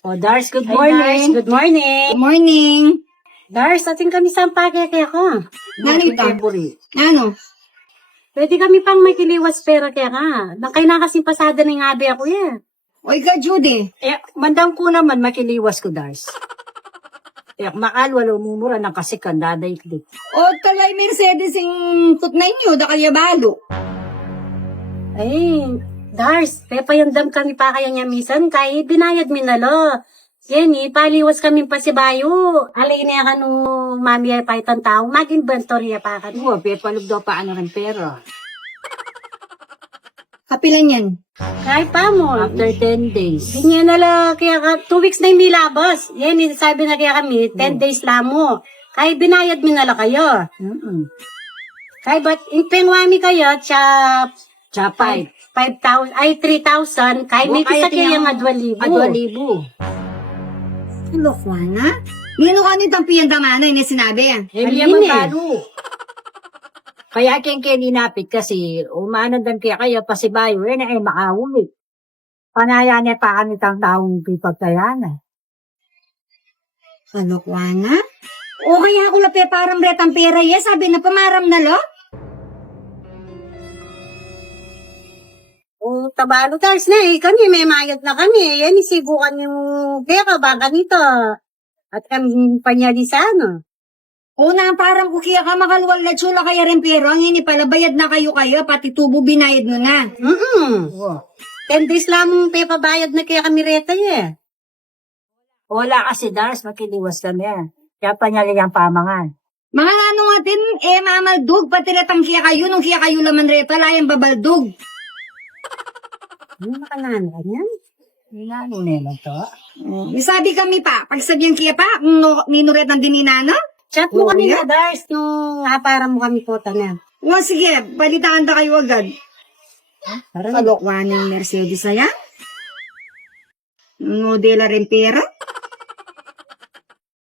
O, Dars, good Hi, morning. Dars. Good morning. Good morning. Dars, ating kami sa pagkakaya ko. Galing ka? Ano? Pwede kami pang may kiliwas pera kaya ka. Kaya na kasing pasada ng ngabi ako yan. Oy ka, Judy. Mandang ko naman makiliwas ko, Dars. Makal, wala umumura ng kasikan, dadaiklik. O, talay Mercedes yung tutnay niyo, da kaya balo. Ay, Dars, pepayandam kami pa kaya niya misan, kaya binayad mi nalo. Yan paliwas kami pa si Bayo. Alay niya ka nung mami ay pa itang tao, mag-inventory pa ka. Oo, pepalog daw pa ano rin pero. Kapilan yan. Kahit pa mo. After 10 days. Ganyan na lang, kaya ka, 2 weeks na yung milabas. Yan, sabi na kaya kami, 10 days lang mo. Kaya binayad mi nala kayo. Kaya ba't, impengwami kayo, tsa 5,000, ay 3,000, kaya may kisa kayo yung 2,000. 2,000. Ano, Juana? Nino ka nitang piyandamana yung sinabi. Kaya keng ninapit kasi umanandang kaya kayo pasibayo yan ay makawumit. Panayane pa kami tang taong pipagkayana. Ano, Juana? O kaya ako lapi parang retang pera yan, sabi na pamaram na lo? O tabalo tars na kami may mayat na kami. Yan isibukan yung pera ba ganito. At kami panyali sa ano. Una, parang kukiya ka makalwal na tsula kaya rin pero ang ini pala bayad na kayo pati tubo binayad mo na. 10 days lamang pabayad na kaya kami reta eh. Wala kasi Dars, makiliwas kami. Kaya panyali ang pamangan. Mga ano natin, mamaldug, pati retang kiya kayo, nung kiya kayo laman reta, layang babaldug. Ano makanan ka niyan? Ano nila to? Sabi kami pa, pag sabihan kiya pa, ninuret ng dininano? Chat mo kami na Dars, nung para mo kami po tanan. O sige, balitaan ta kayo agad. Kalokwan ng Mercedes na yan? Modela rin pera?